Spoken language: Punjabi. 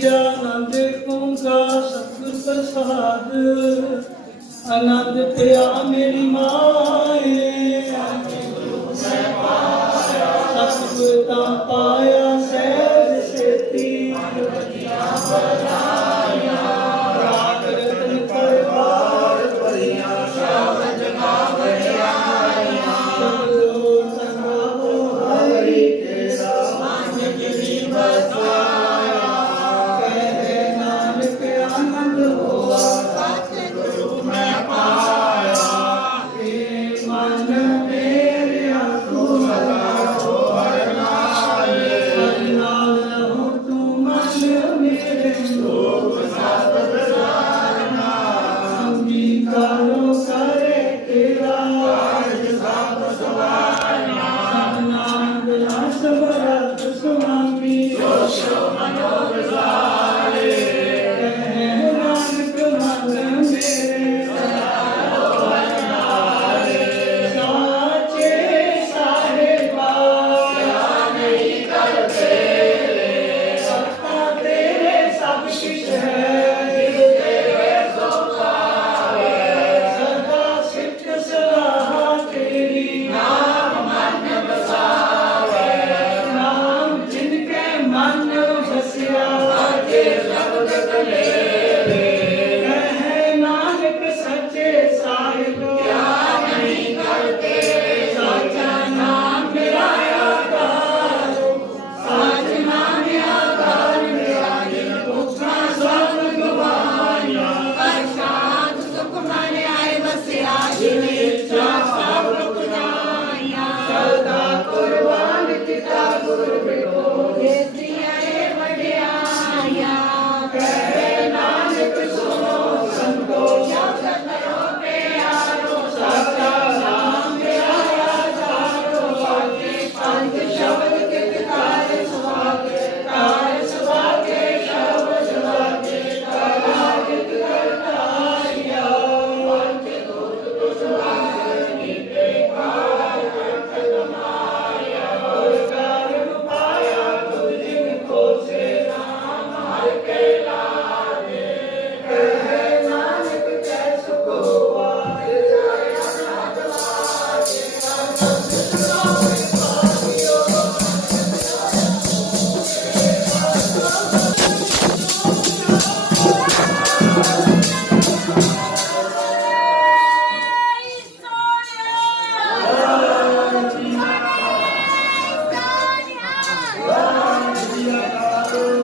ਤੀਜਾ ਆਨੰਦ ਓੰਕਾਰ ਸਤਿਗੁਰ ਪ੍ਰਸਾਦ। ਆਨੰਦ ਪਿਆ ਮੇਰੀ ਮਾਏ। ਸਤਿਗੁਰ ਤਾਂ ਪਾਇਆ ਸਹਿਜ ਸੇਤੀ Cristo.